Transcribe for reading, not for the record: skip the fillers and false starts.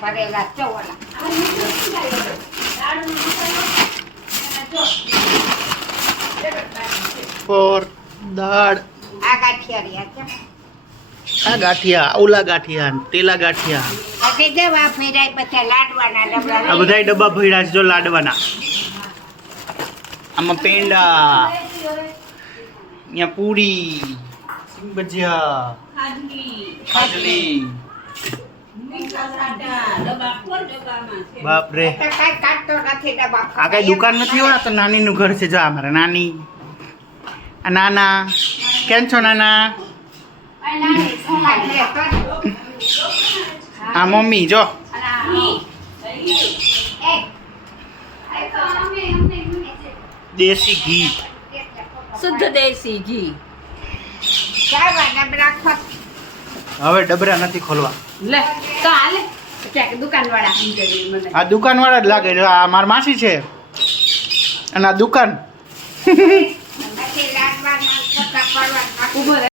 ભરેલા ચોળા ફોર દાળ આ ગાંઠિયા છે આ ગાંઠિયા ઓલા ગાંઠિયા તેલા ગાંઠિયા પછી દેવા ફેરાય પછી લાડવાના ડબલા આ બધા ડબ્બા ભર્યા છે જો લાડવાના આમાં પેંડા અહીંયા પૂરી ભજીયા ખાજલી બાપ રે તો કાંઈ કાઢતો નથી ડબ્બા આ કઈ દુકાન નથી હોય તો નાની નું ઘર છે જો અમારે નાની આ નાના કેમ છો નાના આ મમ્મી જો દેશી ઘી શુદ્ધ દેશી ઘી હવે ડબરા નથી ખોલવા લે તો હાલે ક્યાંક દુકાન વાળા સમજાવી મને આ દુકાન વાળા જ લાગે છે આ મારી માસી છે અને આ દુકાન લાડવાના ઉભો